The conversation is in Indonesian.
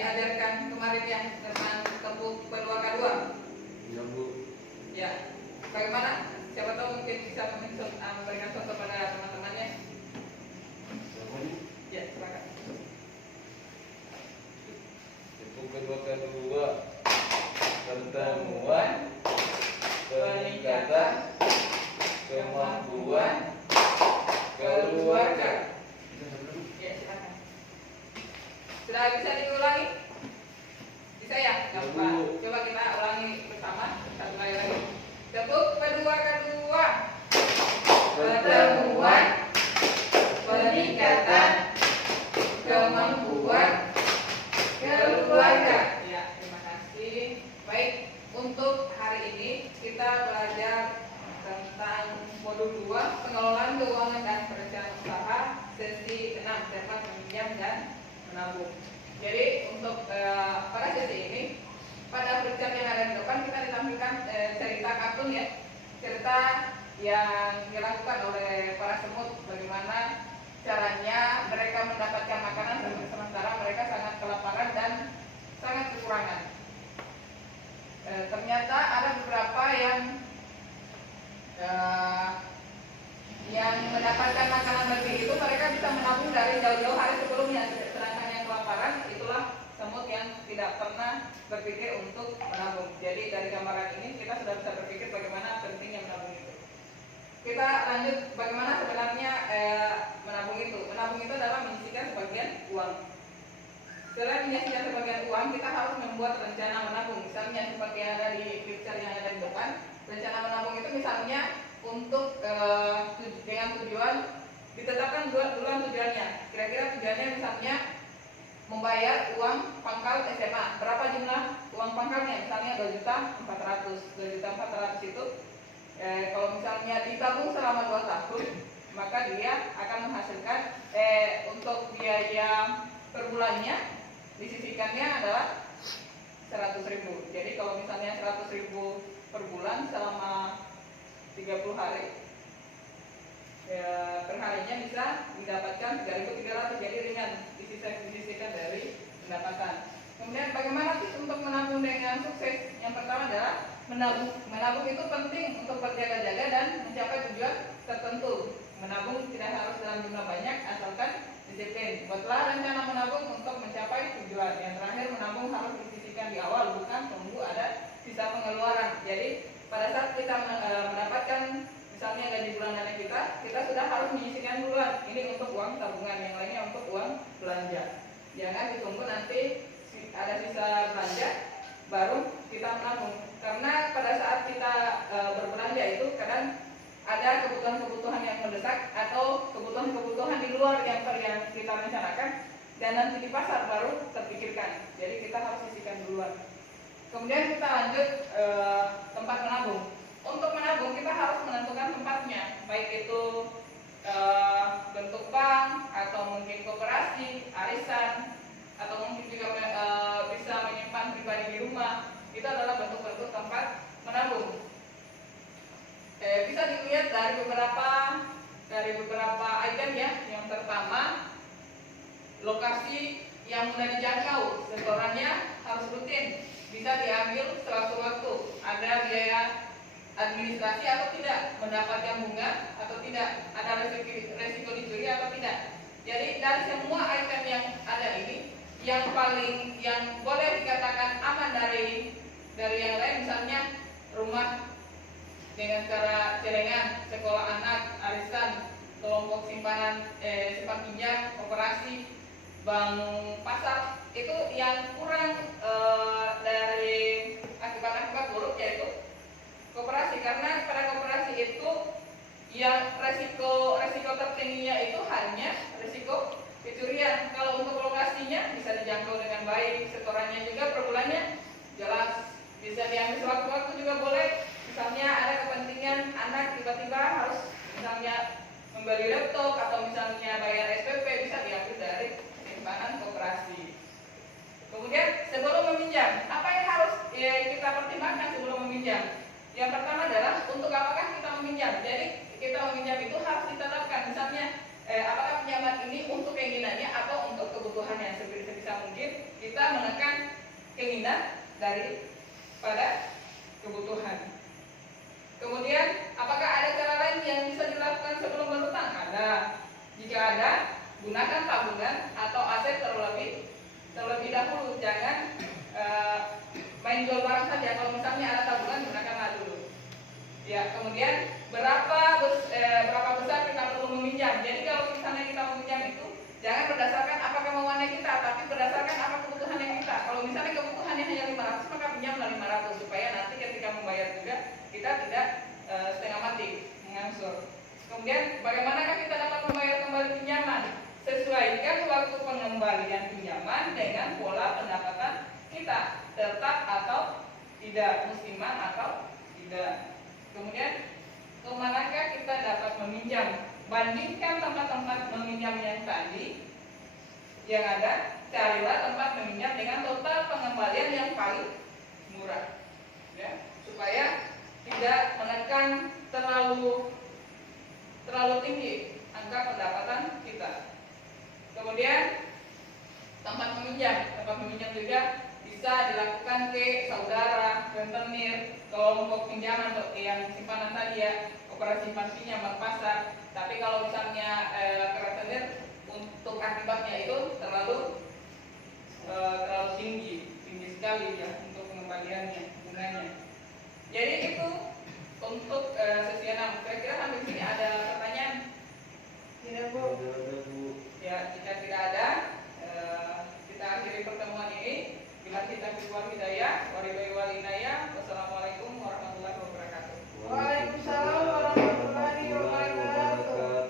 diajarkan kemarin ya tentang tepuk P2K2? Iya Bu. Ya, bagaimana? Siapa tahu mungkin bisa memberikan contoh pada teman-temannya. Ya, silakan. Tepuk P2K2, pertemuan, peningkatan, kemampuan, keluarga. Ya, silakan. Sudah bisa diulangi? Bisa ya? Gampang. Coba kita ulangi bersama satu kali lagi. Tepuk P2K2, pertemuan, peningkatan, kemampuan, keluarga. Ya, terima kasih. Baik, untuk hari ini kita belajar tentang modul 2, pengelolaan keuangan dan perencanaan usaha, sesi 6, tema meminjam dan menabung. Jadi untuk pada sesi ini, pada flipchart yang ada di depan kita ditampilkan cerita kartun ya, cerita yang dilakukan oleh para semut, bagaimana caranya mereka mendapatkan makanan sementara mereka sangat kelaparan dan sangat kekurangan. Ternyata ada beberapa yang mendapatkan makanan lebih itu mereka bisa menabung dari jauh-jauh hari sebelumnya, sedangkan yang kelaparan itulah semut yang tidak pernah berpikir untuk menabung. Jadi dari gambaran ini kita sudah bisa berpikir bagaimana pentingnya menabung itu. Kita lanjut bagaimana sebenarnya menabung itu. Menabung itu adalah menyisihkan sebagian uang. Selain menyisihkan sebagian uang, kita harus membuat rencana menabung. Misalnya seperti yang ada di picture yang ada di depan. Rencana menabung itu misalnya untuk dengan tujuan ditetapkan duluan tujuannya. Kira-kira tujuannya misalnya membayar uang pangkal SMA. Berapa jumlah uang pangkalnya? Misalnya 2.400.000. 2.400.000 itu kalau misalnya ditabung selama 2 tahun, maka dia akan menghasilkan untuk biaya per bulannya disisihkannya adalah 100.000. Jadi kalau misalnya 100.000 per bulan selama 30 hari, perharinya bisa mendapatkan 3.300, jadi ringan disisihkan dari pendapatan. Kemudian bagaimana sih untuk menabung dengan sukses? Yang pertama adalah menabung. Menabung itu penting untuk berjaga-jaga dan mencapai tujuan tertentu. Menabung tidak harus dalam jumlah banyak, asalkan disiplin. Buatlah rencana menabung untuk mencapai tujuan. Yang terakhir, menabung harus disisihkan di awal, bukan tunggu ada sisa pengeluaran. Jadi pada saat kita mendapatkan misalnya gaji bulanan kita sudah harus menyisihkan duluan. Ini untuk uang tabungan, yang lainnya untuk uang belanja. Jangan ditunggu nanti ada sisa belanja baru kita menabung. Karena pada saat kita berbelanja itu kadang ada kebutuhan-kebutuhan yang mendesak atau kebutuhan-kebutuhan di luar yang kita rencanakan, dan nanti di pasar baru terpikirkan. Jadi kita harus sisihkan duluan. Kemudian kita lanjut tempat menabung. Untuk menabung kita harus menentukan tempatnya, baik itu bentuk bank atau mungkin koperasi, arisan, atau mungkin juga bisa menyimpan pribadi di rumah. Itu adalah bentuk-bentuk tempat menabung. Bisa dilihat dari beberapa item ya. Yang pertama, lokasi yang mudah dijangkau, setorannya harus rutin, bisa diambil sewaktu-waktu. Ada biaya administrasi atau tidak, mendapatkan bunga atau tidak, ada resiko dicuri atau tidak. Jadi dari semua item yang ada ini, yang boleh dikatakan aman dari yang lain, misalnya rumah dengan cara celengan, sekolah anak, arisan, kelompok simpan pinjam, koperasi, bank, pasar, itu yang kurang dari akibat-akibat buruk yaitu koperasi. Karena pada koperasi itu yang resiko tertingginya itu hanya resiko kecurian. Kalau untuk lokasinya bisa dijangkau dengan baik, setorannya juga per bulannya jelas, bisa diambil sewaktu-waktu juga boleh. Misalnya ada kepentingan anak tiba-tiba harus misalnya membeli laptop atau misalnya bayar SPP, bisa diambil dari simpanan koperasi. Kemudian sebelum meminjam, apa yang harus kita pertimbangkan sebelum meminjam? Yang pertama adalah untuk apakah kita meminjam. Jadi kita meminjam itu harus ditetapkan, misalnya apakah pinjaman ini untuk keinginannya atau untuk kebutuhannya. Sebisa mungkin kita menekan keinginan daripada kebutuhan. Kemudian, apakah ada cara lain yang bisa dilakukan sebelum berhutang? Ada. Jika ada, gunakan tabungan atau aset terlebih dahulu. Jangan main jual barang saja. Kalau misalnya ada tabungan, gunakanlah dulu. Ya, kemudian berapa besar kita perlu meminjam. Jadi kalau misalnya kita meminjam itu jangan berdasarkan apa kemauannya kita, tapi berdasarkan apa kebutuhannya kita. Kalau misalnya kebutuhannya hanya 500, maka pinjamlah 500 supaya nanti ketika membayar juga kita tidak setengah mati mengangsur. Kemudian bagaimanakah kita dapat membayar kembali pinjaman? Sesuaikan waktu pengembalian pinjaman dengan pola pendapatan kita, tetap atau tidak, musiman atau tidak. Kemudian kemanakah kita dapat meminjam? Bandingkan tempat-tempat meminjam yang tadi yang ada, carilah tempat meminjam dengan total pengembalian yang paling murah, ya, supaya tidak menekan terlalu tinggi angka pendapatan kita. Kemudian tempat meminjam juga bisa dilakukan ke saudara, rentenir, kelompok pinjaman yang simpanan tadi ya, operasi simpan pinjam bank pasar. Tapi kalau misalnya ke rentenir, untuk akibatnya itu terlalu tinggi sekali ya untuk pengembaliannya, bunganya. Jadi itu